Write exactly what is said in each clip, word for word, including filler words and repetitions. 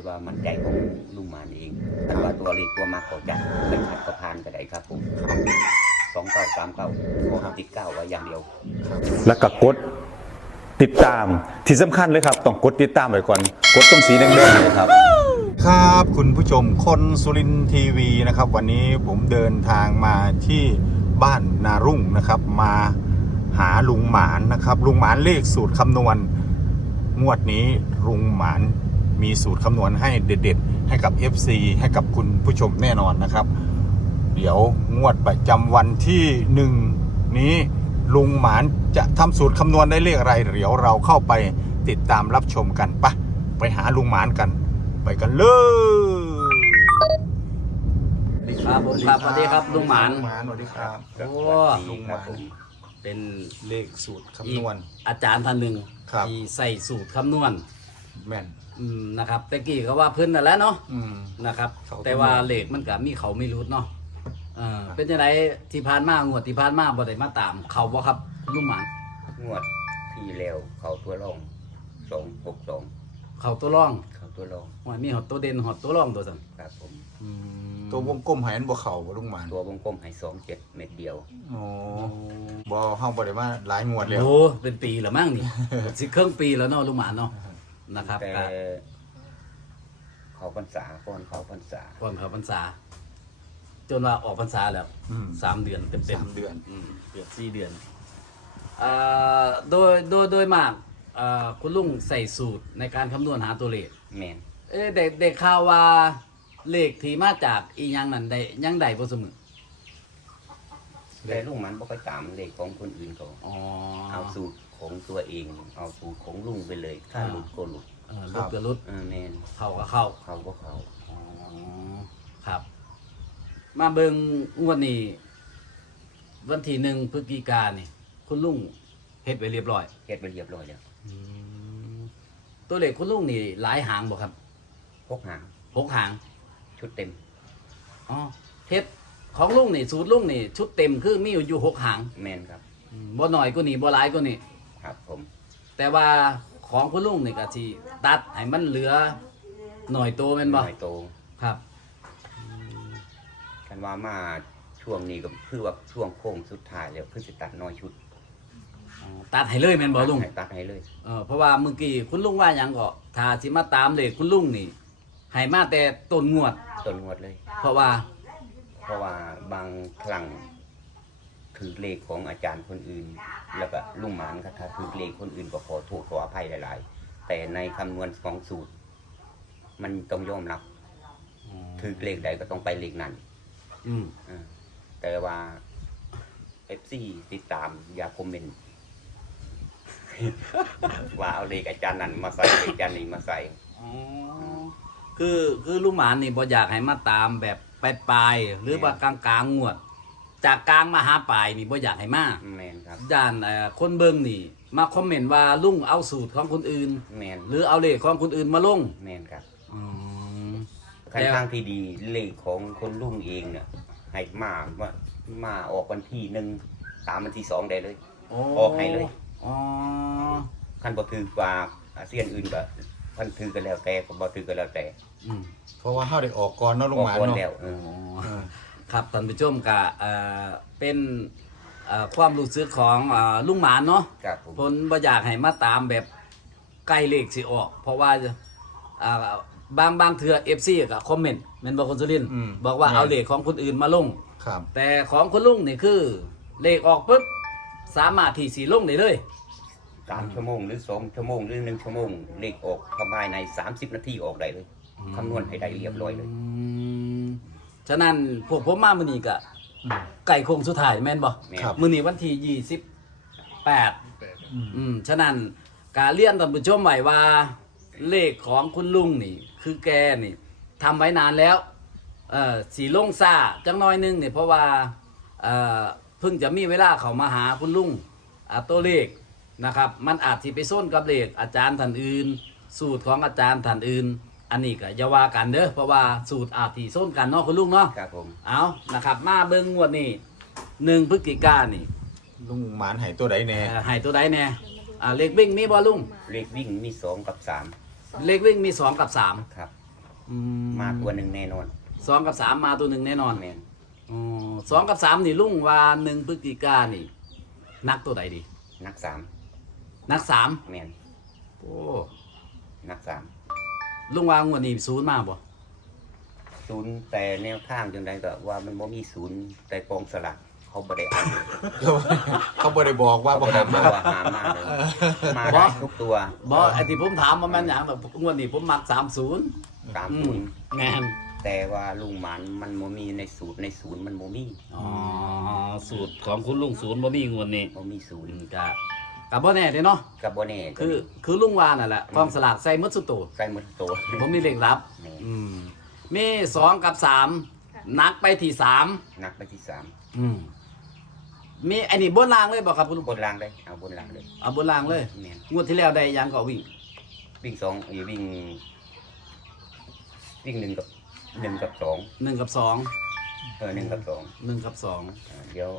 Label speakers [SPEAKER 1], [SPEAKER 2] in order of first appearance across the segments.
[SPEAKER 1] ว่ามันใจของลุงหมานเองแต่ว่าตัวเลขตัวมาเขาจะเป็นขัดกระพานก็ได้ครับผมสองเก้าสามเก้าขอติดเก้าไว้อย่างเดียว
[SPEAKER 2] แล้วก็กดติดตามที่สำคัญเลยครับต้องกดติดตามไว้ก่อนกดตรงสีแดงๆเลยครับ
[SPEAKER 3] ครับคุณผู้ชมคนสุรินทร์ทีวีนะครับวันนี้ผมเดินทางมาที่บ้านนารุ่งนะครับมาหาลุงหมานนะครับลุงหมานเลขสูตรคำนวณงวดนี้ลุงหมานมีสูตรคำนวณให้เด็ดๆให้กับ เอฟ ซี ให้กับคุณผู้ชมแน่นอนนะครับเดี๋ยวงวดประจำวันที่หนึ่งนี้ลุงหมานจะทำสูตรคำนวณได้เลขอะไรเดี๋ยวเราเข้าไปติดตามรับชมกันปะไปหาลุงหมานกันไปกันเลย
[SPEAKER 4] ครับผมครับสวัสดีครับลุงหมาน
[SPEAKER 3] สวัสดีครับ
[SPEAKER 4] โอ้
[SPEAKER 3] ลุงหมาน
[SPEAKER 4] เป็น
[SPEAKER 3] เลขสูตรคำนวณ
[SPEAKER 4] อาจารย์ท่านหนึ่งที่ใส่สูตรคำนวณ
[SPEAKER 3] แม่น
[SPEAKER 4] อืมนะครับแต่กี้ก็ว่าเพิ่นนั่นแหละเนาะ
[SPEAKER 3] อืม
[SPEAKER 4] นะครับแต่ว่าเลขมันก็มีเขาไม่รู้เนาะเออเป็นจังไดที่ผ่านมางวดที่ผ่านมาบ่ได้มาตามเขาบ่ครับลุงหมาน
[SPEAKER 1] งวดที่แล้วเขาตัวรองสองหกสอง
[SPEAKER 4] เขาตัวรอง
[SPEAKER 1] เขาตัวรอง
[SPEAKER 4] ว่ามีหอดตัวเด่นหอดตัวรองตัวสั่น
[SPEAKER 1] ครับผม
[SPEAKER 3] ตัววงกลมหายอันบ่เข่าบ่ลุงหมาน
[SPEAKER 1] ตัววงกลมให้สองเจ็ดเม็ดเดียว
[SPEAKER 3] โอ้บ่เฮาบ่ได้มาหลายงวดแล้ว
[SPEAKER 4] โอ้เป็นปีแล้วมั้งนี่ สิครึ่งปีแล้วเนาะลุงหมานเนาะนะครับ
[SPEAKER 1] แต่เขาพรรษาก่อนเขาพรรษา
[SPEAKER 4] ก่อนเขาพรรษาจนว่าออกพรรษาแล้วสามเดือนเต็มเต็ม
[SPEAKER 3] เดือน
[SPEAKER 4] เกือบสี่เดือนโดยโดยโดยมากคุณลุงใส่สูตรในการคำนวณหาตัวเลข
[SPEAKER 1] แมน
[SPEAKER 4] เอ๊ะเด็กเด็กข่าวว่าเลขที่มาจากอีหยังนั่นได้ยังได้บ่เสมอ
[SPEAKER 1] แต่ลุงมันบ่ค่อยตามเลขของคนอื่นเขาเอาสูตรของตัวเองเอาสูตรของลุงไปเลยถ้าหลุดก็หลุด
[SPEAKER 4] เออหลุดก็หลุด
[SPEAKER 1] เออแมน
[SPEAKER 4] เข้าก็เข้า
[SPEAKER 1] เข้าก็เข้า
[SPEAKER 4] อ๋อครับมาเบิ่งงวดนี้วันที่หนึ่งพฤศจิกายนนี่คุณลุงเฮ็ดไว้เรียบร้อย
[SPEAKER 1] เฮ็ดไว้เรียบร้อยแล้ว
[SPEAKER 4] ตัวเลขคุณลุงนี่หลายหางบ่ครับ
[SPEAKER 1] หกหาง
[SPEAKER 4] หกหาง
[SPEAKER 1] ชุดเต็ม
[SPEAKER 4] อ๋อเฮ็ดของลุงนี่สูตรลุงนี่ชุดเต็มคือมีอยู่หกหาง
[SPEAKER 1] แม่นครับ
[SPEAKER 4] บ่น้อยกว่านี้บ่หลายกว่านี้
[SPEAKER 1] ครับผม
[SPEAKER 4] แต่ว่าของคุณลุงนี่ก็สิตัดให้มันเหลือหน่อยโตแม่นบ่
[SPEAKER 1] หน่อยโต
[SPEAKER 4] ครับ
[SPEAKER 1] กันว่ามาช่วงนี้ก็คือว่าช่วงโค้งสุดท้ายแล้วคือสิตัดน้อยชุด
[SPEAKER 4] ตัดให้เลยแม่นบ่ลุง
[SPEAKER 1] ตัดให้เลย
[SPEAKER 4] เออเพราะว่าเมื่อกี้คุณลุงว่าหยังก็ถ้าสิมาตามเลขคุณลุงนี่ให้มาแต่ต้นงวด
[SPEAKER 1] ต้นงวดเลย
[SPEAKER 4] เพราะว่า
[SPEAKER 1] เพราะว่าบางครั้งถือเลขของอาจารย์คนอื่นแล้วก็ลุงหมานก็ถ้าถือเลขคนอื่นก็ขอโทษขออภัยหลายๆแต่ในคำนวณของสูตรมันต้องยอมรับถือเลขใดก็ต้องไปเลขนั้น
[SPEAKER 4] อืม
[SPEAKER 1] แต่ว่าเอฟซีติดตามอย่าคอมเมนต์ว่าเอาเลขอาจารย์นั้นมาใส่เลขอาจารย์นี้มาใส่
[SPEAKER 4] คือคือลุงหมานนี่บ่อยากให้มาตามแบบปลายๆหรือว่ากลางๆงวดจากกลางมาหาปลายนี่บ่อยากให้มา
[SPEAKER 1] แม่นครับ
[SPEAKER 4] ด้านคนเบิ่งนี่มาคอมเมนต์ว่าลุงเอาสูตรของคนอื่น
[SPEAKER 1] แม่น
[SPEAKER 4] หรือเอาเลขของคนอื่นมาลง
[SPEAKER 1] แม่นครับ
[SPEAKER 4] อืม
[SPEAKER 1] ค่อนข้างที่ดีเลขของคนลุงเองเนี่ยให้มาว่ามาออกวันที่หนึ่งตามวันที่สองได้เลยออกให้เลย
[SPEAKER 4] อ๋อ
[SPEAKER 1] ขั้นบ่ถือกว่าอาเซียนอื่นก็ท่านถือกันแล้วแต่ก็บ่ถือกันแล้วแต่
[SPEAKER 3] เพราะว่าเฮาได้ออกก่อนเนาะลุงหมานเนาะ
[SPEAKER 4] ครับท่านผู้ชมก็เอ่อเป็นความรู้สึกของลุงหมานเนาะผลบ่อยากให้มาตามแบบใกล้เลขสิออกเพราะว่าบางบางเทื่อ เอฟ ซี ก็คอมเมนต์แม่นบ่คนสุรินทร์บอกว่าเอาเลขของคนอื่นมาลงแต่ของคุณลุงนี่คือเลขออกปุ๊บสามารถที่สิลงได้เลย
[SPEAKER 1] สามชั่วโมงหรือสองชั่วโมงหรือหนึ่งชั่วโมงเลขออกภายในสามสิบนาทีออกได้เลยคำนวณให้ได้เรียบร้อยเลย
[SPEAKER 4] ฉะนั้นพวกผมมามื้อนี้ก็ไก่โค้งสุดท้ายแม่นบ่มื้อนี้วันที่ยี่สิบแปดอืมฉะนั้นการเรียนท่านผู้ชมไว้ว่าเลขของคุณลุงนี่คือแกนี่ทำไว้นานแล้วเอ่อสีลงซ่าจังน้อยนึงนี่เพราะว่าเอ่อเพิ่งจะมีเวลาเข้ามาหาคุณลุงอ่าตัวเลขนะครับมันอาจสิไปส้นกับเลขอาจารย์ท่านอื่นสูตรของอาจารย์ท่านอื่นอันนี้ก็อย่าว่ากันเด้อเพราะว่าสูตรอาจสิส้นกันเนาะคุณลุงเนาะ
[SPEAKER 1] ครับผม
[SPEAKER 4] เอานะครับมาเบิ่งงวดนี้หนึ่งพฤศจิกายนนี่
[SPEAKER 3] ลุงหมานให้ตัวใดแน่
[SPEAKER 4] ให้ตัวใดแน่อ่าเลขวิ่งมีบ่ลุง
[SPEAKER 1] เลขวิ่งมีสองกับสาม
[SPEAKER 4] เลขวิ่งมีสองกับสาม
[SPEAKER 1] ครับ
[SPEAKER 4] อืม
[SPEAKER 1] มาตัวหนึ่งแน่นอน
[SPEAKER 4] สองกับสามมาตัวหนึ่งแน่นอน
[SPEAKER 1] แม่น
[SPEAKER 4] อ๋อสองกับสามนี่ลุงว่าหนึ่งพฤศจิกานี่ นักตัวใดดี
[SPEAKER 1] นักสาม
[SPEAKER 4] นักสาม
[SPEAKER 1] แม่น
[SPEAKER 4] โอ้
[SPEAKER 1] นักสาม
[SPEAKER 4] ลุงว่างวดนี้ศูนย์มาบ่
[SPEAKER 1] ศูนย์แต่แนวทางจังใดก็ว่ามันบ่มีศูนย์แต่กองสลากเขาบ่ได้อ่าน
[SPEAKER 3] เขาบ่ได้บอกว่า
[SPEAKER 1] เขา
[SPEAKER 3] บ่
[SPEAKER 1] บ่ได้
[SPEAKER 3] หา
[SPEAKER 1] บอก
[SPEAKER 3] มา
[SPEAKER 1] ว่าหามาเลยมาได้ทุกตัว
[SPEAKER 4] บ่ไอ้ที่ผมถามมาแม่นหยังแบบงวดนี้ผมมักสามศูนย์
[SPEAKER 1] ตาม
[SPEAKER 4] อื
[SPEAKER 1] ศู
[SPEAKER 4] ม
[SPEAKER 1] นย์
[SPEAKER 4] แม่น
[SPEAKER 1] แต่ว่าลุงหมันมันบ่มีในสูตรในศูนย์มันบ่มี
[SPEAKER 4] อ๋อสูตรของคุณลุงศูนย์บ่มีงวดนี้
[SPEAKER 1] บ่มีศูนย์
[SPEAKER 4] ก็ก็บ่แน่เด้เนาะ
[SPEAKER 1] กับบ่แน่
[SPEAKER 4] คือคือลุงว่านั่นแหละกองสลากใส่หมดสุดโต
[SPEAKER 1] ใกล้หมดตัว
[SPEAKER 4] ผมมีเลขลับ
[SPEAKER 1] แม่น
[SPEAKER 4] อืมมีสองกับสามนักไปที่สาม
[SPEAKER 1] นักไปที่สาม
[SPEAKER 4] อืมมีไอ้นี่บนรางเลยบอกครับคุณลุง
[SPEAKER 1] บนรางเลยเอาบนรางเลย
[SPEAKER 4] เอาบนรางเลย
[SPEAKER 1] แม่น
[SPEAKER 4] งวดที่แล้วได้ยังก็วิ่ง
[SPEAKER 1] วิ่งสองเอ้ยวิ่ง วิ่งหนึ่งกับหนึ่งกับสอง
[SPEAKER 4] หนึ่งกับสอง
[SPEAKER 1] เออหนึ่งกับสอง
[SPEAKER 4] หนึ่งกับสอง
[SPEAKER 1] อ่าเดี๋ยว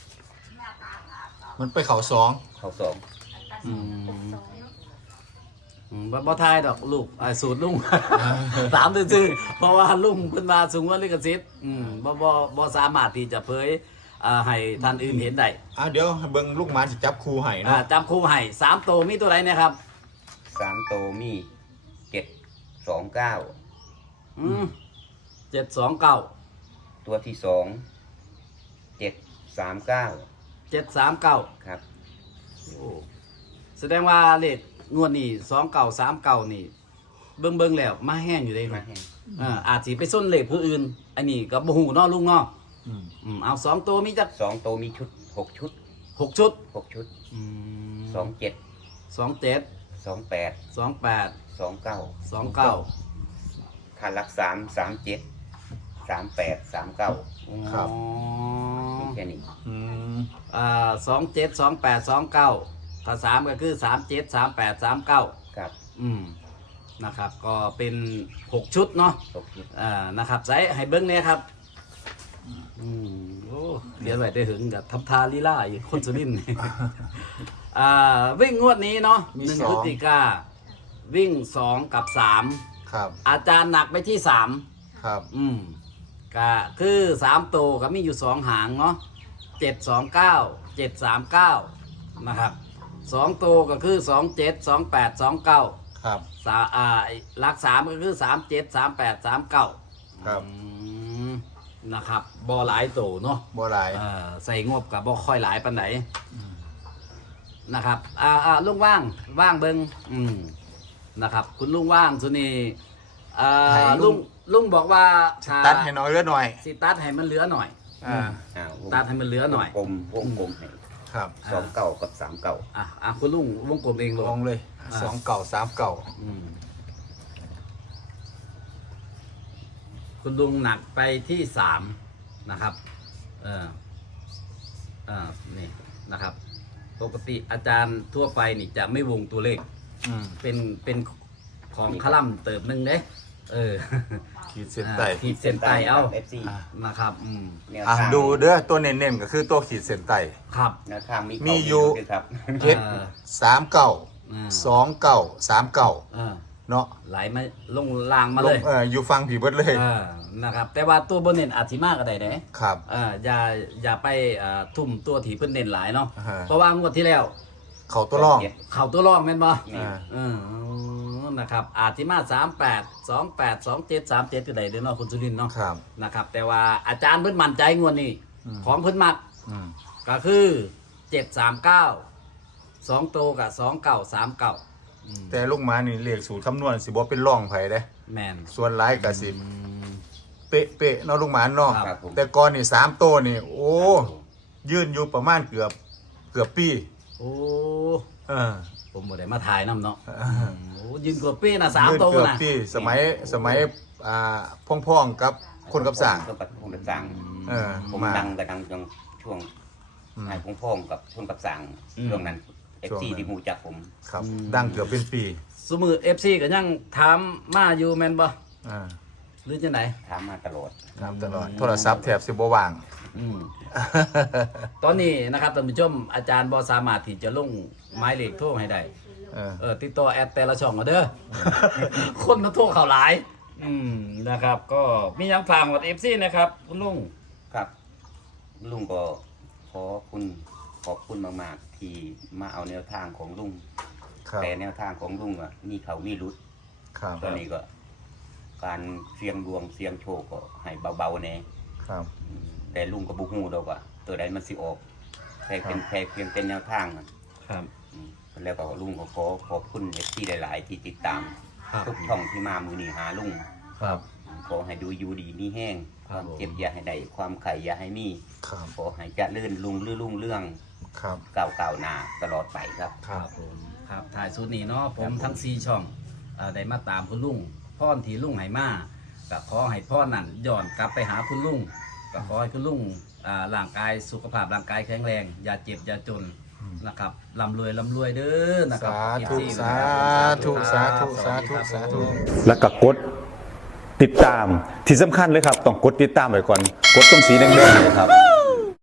[SPEAKER 3] มันไปเขาสอง
[SPEAKER 1] เข้าสอง
[SPEAKER 4] อืมอืมบ่บ่ทายดอกลูกไอ้สูตรลุง ถามซื่อๆเพราะว่าลุงเพิ่นมาสูงกว่าลิขสิทธิ์อืมบ่บ่บ่สามารถที่จะเผยอ่าให้ท่านอื่นเห็นได้
[SPEAKER 3] อ่ะเดี๋ยวเบิ่งลูกหมาสิจับครูให้
[SPEAKER 4] อ่า
[SPEAKER 3] เนาะ
[SPEAKER 4] จำครูให้สามตัวมีตัวไหนนะครับ
[SPEAKER 1] สามโตวมีเจ็ดสองเก้า
[SPEAKER 4] อืมเจ็ดสองเก้า
[SPEAKER 1] ตัวที่สองเจ็ดสามเก้า
[SPEAKER 4] เจ็ดสามเก้า
[SPEAKER 1] ครับ
[SPEAKER 4] แสดงว่าเลขงวดนี้สองเก่าสามเก่านี่ เบิ่งเบิ่งแล้วมาแห้งอยู่ได้
[SPEAKER 1] มา
[SPEAKER 4] เนาะ
[SPEAKER 1] แห้ง
[SPEAKER 4] อ่าอาจสิไปส้นเลขผู้อื่น อันนี้ก็บ่ฮู้เนาะลุงเนาะ
[SPEAKER 3] อืม
[SPEAKER 4] อืมเอาสองตัวมีจัก
[SPEAKER 1] สองโตวมีชุดหกชุด
[SPEAKER 4] หกชุด
[SPEAKER 1] หกชุด
[SPEAKER 4] อืม
[SPEAKER 1] สองเจ็ด
[SPEAKER 4] สองเจ็ด
[SPEAKER 1] สองแปด
[SPEAKER 4] สองแปด
[SPEAKER 1] สองเก้า
[SPEAKER 4] สองเก้า
[SPEAKER 1] ขาดหลักสามสามเจ็ดสามแปดสามเก้า
[SPEAKER 3] ครับ
[SPEAKER 4] อ๋อ
[SPEAKER 1] แค่นี้
[SPEAKER 3] อืม
[SPEAKER 4] อ่าสองเจ็ดสองแปดสองเก้าถ้าสามก็คือสามเจ็ดสามแปดสามเก้า
[SPEAKER 1] ครับ
[SPEAKER 4] อืมนะครับ ก็เป็นหกชุดเนาะ
[SPEAKER 1] หกชุด
[SPEAKER 4] อ่า นะครับใส่ให้เบิ้งเนี่ยครับ อืมโอ้เรียนไว้ได้ถึงกับทำทาลีลาอยู่คนสุรินทร์ อ่า วิ่งงวดนี้เนาะหนึ่งพฤศจิกา วิ่งสองกับสาม
[SPEAKER 3] ครับ
[SPEAKER 4] อาจารย์หนักไปที่สาม
[SPEAKER 3] ครับ
[SPEAKER 4] อืมก็คือสามตัวก็มีอยู่สองหางเนาะเจ็ดสองเก้า เจ็ดสามเก้า นะครับสองตัวก็คือสองเจ็ด สองแปด สองเก้า
[SPEAKER 3] ครับ
[SPEAKER 4] สาอ่าหลักสามก็คือสามเจ็ดสามแปดสามเก้า
[SPEAKER 3] ครับ
[SPEAKER 4] นะครับบอหลายโตเนาะ
[SPEAKER 3] บ่หลาย
[SPEAKER 4] เอ่อใส่งบกับบอค่อยหลายปันไหนนะครับอ่าอ่าลุงว่างว่างเบิงอืมนะครับ คุณลุงว่างสุนีอ่าลุงลุงบอกว่าถ้า
[SPEAKER 3] ตัดให้น้อยเลือหน่อย
[SPEAKER 4] สิตัดให้มันเหลือหน่อย
[SPEAKER 3] อ่า
[SPEAKER 1] อ่าวง
[SPEAKER 4] ตัดให้มันเหลือหน่อย
[SPEAKER 1] กลมวงกลมให้
[SPEAKER 3] ครับ
[SPEAKER 1] สองเก้ากับสามเก้า
[SPEAKER 4] อ่ะอ่ะคุณลุงวงกลมเองล
[SPEAKER 3] ลอง งเลยสองเก่าสามเก่า
[SPEAKER 4] อืมคุณลุงหนักไปที่สามนะครับ เออเออนี่นะครับ ปกติอาจารย์ทั่วไปนี่จะไม่วงตัวเลข
[SPEAKER 3] อืม
[SPEAKER 4] เป็นเป็นของคลัมน์เติบหนึ่งเด้เออ
[SPEAKER 3] ขีดเส้นใต้
[SPEAKER 4] อ่าขีดเส้นใต้เอา
[SPEAKER 1] เอฟซี
[SPEAKER 3] อ่า
[SPEAKER 4] นะครับ อืม
[SPEAKER 1] แนว
[SPEAKER 3] อ่ะ
[SPEAKER 1] ทาง
[SPEAKER 3] ดูเด้อตัวเน้นๆก็คือตัวขีดเส้นใต้
[SPEAKER 4] ครับ
[SPEAKER 1] แนวทางมี
[SPEAKER 3] มี
[SPEAKER 1] มี
[SPEAKER 3] อยู่
[SPEAKER 1] ด้วยครับ
[SPEAKER 3] เจ็ด
[SPEAKER 4] เออ
[SPEAKER 3] สามเก่า
[SPEAKER 4] อ่า
[SPEAKER 3] สองเก่าสามเก่า
[SPEAKER 4] เออ
[SPEAKER 3] เนาะ
[SPEAKER 4] ไหลมาลงล่างมาเลย
[SPEAKER 3] งเอออยู่ฟังผีเบิดเลย
[SPEAKER 4] เออนะครับ แต่ว่าตัวบนเน้นอาจสิมากก็ได้เด้
[SPEAKER 3] ครับ
[SPEAKER 4] เอออย่าอย่าไปเอ่อทุ่มตัวถีเพิ่นเน้นหลายเนาะ
[SPEAKER 3] อ่าฮะ
[SPEAKER 4] เพราะว่างวดที่แล้ว
[SPEAKER 3] เขาตัวร่อง
[SPEAKER 4] เข่าตัวรองแม่นบ่
[SPEAKER 3] อ่า
[SPEAKER 4] เออนะครับ อาจสิมาสามแปด สองแปด สองเจ็ด สามเจ็ดก็ได้เด้อเนาะคุณสุรินทร์เนาะ
[SPEAKER 3] ครับ
[SPEAKER 4] นะครับ แต่ว่าอาจารย์เพิ่นมั่นใจงวดนี้
[SPEAKER 3] อืม
[SPEAKER 4] ของเพิ่นมัก
[SPEAKER 3] อืม
[SPEAKER 4] ก็คือเจ็ดสามเก้า สองโตวกับสองเก้าสามเก้า
[SPEAKER 3] แต่ลูกหมานี่เลขสูตรคำนวณสิบ่เป็นร่องไผเด้
[SPEAKER 4] แมน
[SPEAKER 3] ส่วนหลายก็สิ
[SPEAKER 4] อืม
[SPEAKER 3] เป๊ะเป๊ะๆเนาะลูกหมาเนาะ
[SPEAKER 4] ครับ
[SPEAKER 1] ครับผม
[SPEAKER 3] แต่ก่อนนี่สามโตวนี่ โอ้ยืนอยู่ประมาณเกือบเกือบปี
[SPEAKER 4] โอ้
[SPEAKER 3] เออ
[SPEAKER 4] ผมบ่ได้มาถ่ายน้ำเนาะ
[SPEAKER 3] อ่า
[SPEAKER 4] โอ้ยืนกว่าปีนะสาม
[SPEAKER 3] ยืน
[SPEAKER 4] โตว
[SPEAKER 3] เกือบ
[SPEAKER 4] นะ
[SPEAKER 3] ปีสมัยสมัยอ่าพ่องๆกับคนกับสร้าง
[SPEAKER 1] คนกับคนกับสร้าง
[SPEAKER 3] เออ
[SPEAKER 1] ผม
[SPEAKER 3] มา
[SPEAKER 1] ดังกระดังจงช่วง
[SPEAKER 3] อืม
[SPEAKER 1] ไอ้พงพ่องกับคนกับสร้างช่วงนั้นเอฟ
[SPEAKER 3] ช่วง
[SPEAKER 1] ซี
[SPEAKER 3] นั้น
[SPEAKER 1] ที่หมูจักผม
[SPEAKER 3] ครับดังเกือบเป็นปี
[SPEAKER 4] สมือ เอฟ ซี ก็ยังถามมาอยู่แม่นบ่
[SPEAKER 3] อ่า
[SPEAKER 4] หรือจังได
[SPEAKER 1] ถามมาตลอด
[SPEAKER 3] ถามตลอดโทรศัพท์แทบสิบ่ว่าง
[SPEAKER 4] อืมตอนนี้นะครับท่านผู้ชมอาจารย์บ่สามารถที่จะลงหมายเลขโทรให้ได้
[SPEAKER 3] เออ
[SPEAKER 4] เออติดต่อแอดแต่ละช่องเอาเด้อ คนมาโทรเข้าหลายอืมนะครับ ก็มีหยังฝากหมด เอฟ ซี นะครับคุณลุง
[SPEAKER 1] ครับ ลุงก็ขอคุณขอบคุณมากๆที่มาเอาแนวทางของลุง
[SPEAKER 3] ครับ
[SPEAKER 1] แต่แนวทางของลุงอ่ะมีเขามีรุด
[SPEAKER 3] ครับ
[SPEAKER 1] ตอนนี้ก็ การเสี่ยงดวงเสี่ยงโชคก็ให้เบาๆแน่
[SPEAKER 3] ครับ
[SPEAKER 1] อืมแต่ลุงก็บ่ฮู้ดอกว่าตัวใดมันสิออกแค่เป็น
[SPEAKER 3] ครับ
[SPEAKER 1] แค่เพียงเป็นแนวทางอะ
[SPEAKER 4] ครับ
[SPEAKER 1] อืมแล้วก็ลุงก็ขอขอบคุณเอฟซีหลาย ๆ ที่ติดตาม
[SPEAKER 4] ครับ
[SPEAKER 1] ทุกช่องที่มามือนี้หาลุง
[SPEAKER 4] ครับ
[SPEAKER 1] ขอให้ดูอยู่ดีมีแห้ง
[SPEAKER 4] ค
[SPEAKER 1] ครับ วาม
[SPEAKER 4] ผม
[SPEAKER 1] เจ็บอย่าให้ได้ความไข่อย่าให้มี
[SPEAKER 3] ครับ
[SPEAKER 1] ขอให้เจะลื่นลุงลื่นลุงเรื่อง
[SPEAKER 3] ครับ
[SPEAKER 1] ก้าวก้าวหน้าตลอดไปครับ
[SPEAKER 3] ครับ
[SPEAKER 4] ผมครับถ่ายสุดนี้เนาะผมทั้งสี่ช่องเอ่อได้มาตามคุณลุงพ่อนที่ลุงไหมาก็ขอให้พ่อนั่นย้อนกลับไปหาคุณลุงก็ขอให้คุณลุงอ่าร่างกายสุขภาพร่างกายแข็งแรง อย่าเจ็บอย่าจนนะครับร่ำรวยร่ำรวยเด้อนะครั
[SPEAKER 3] สาธุ
[SPEAKER 4] เอฟซี
[SPEAKER 3] สาธุสาธุสาธุสาธุ
[SPEAKER 2] แล้วก็กดติดตามที่สำคัญเลยครับ ต้องกดติดตามไว้ก่อน กดตรงสีแดงๆเนยครับ